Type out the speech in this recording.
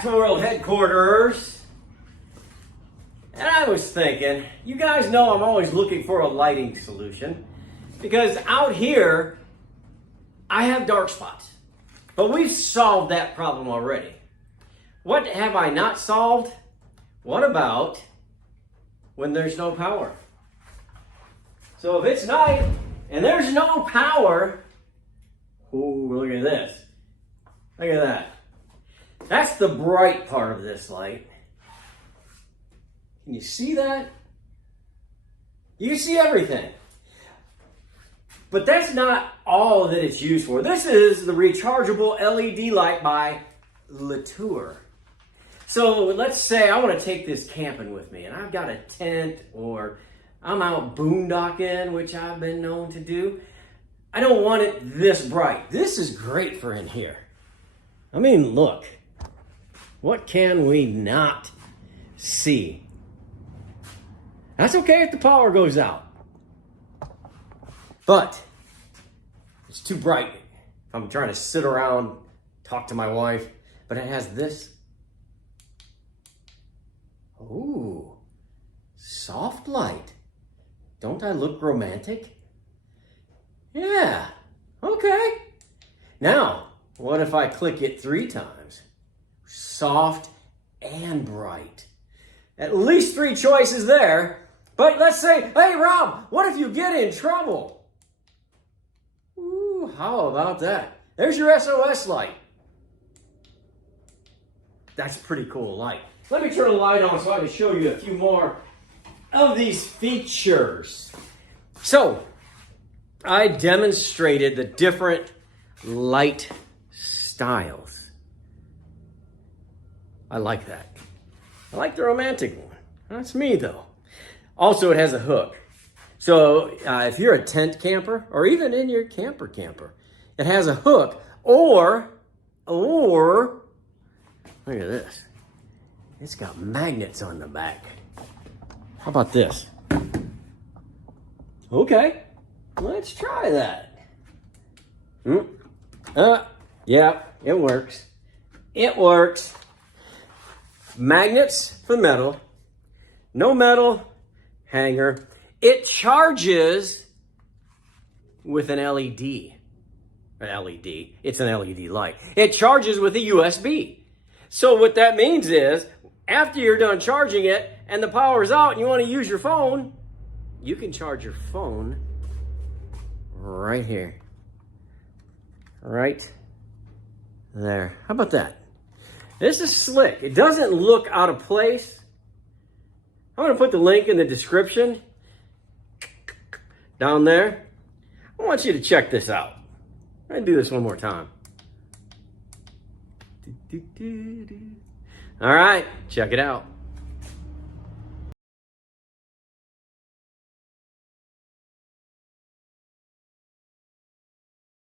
back to World Headquarters. And I was thinking, you guys know I'm always looking for a lighting solution because out here, I have dark spots. But we've solved that problem already. What have I not solved? What about when there's no power? So if it's night and there's no power, ooh, look at this. Look at that. That's the bright part of this light. Can you see that? You see everything. But that's not all that it's used for. This is the rechargeable LED light by LETOUR. So let's say I want to take this camping with me and I've got a tent or I'm out boondocking, which I've been known to do. I don't want it this bright. This is great for in here. I mean, look. What can we not see? That's okay if the power goes out. But it's too bright. I'm trying to sit around, talk to my wife, but it has this. Ooh, soft light. Don't I look romantic? Yeah, okay. Now, what if I click it 3 times? Soft and bright. At least 3 choices there. But let's say, hey Rob, what if you get in trouble? Ooh, how about that? There's your SOS light. That's a pretty cool light. Let me turn the light on so I can show you a few more of these features. So, I demonstrated the different light styles. I like that. I like the romantic one. That's me though. Also, it has a hook. So if you're a tent camper or even in your camper, it has a hook or look at this. It's got magnets on the back. How about this? Okay, let's try that. Yeah, it works. It works. Magnets for metal. No metal hanger. It charges with an LED. It's an LED light. It charges with a USB. So what that means is, after you're done charging it and the power's out and you want to use your phone, you can charge your phone right here. Right there. How about that? This is slick. It doesn't look out of place. I'm going to put the link in the description down there. I want you to check this out. I'm going to do this one more time. All right, check it out.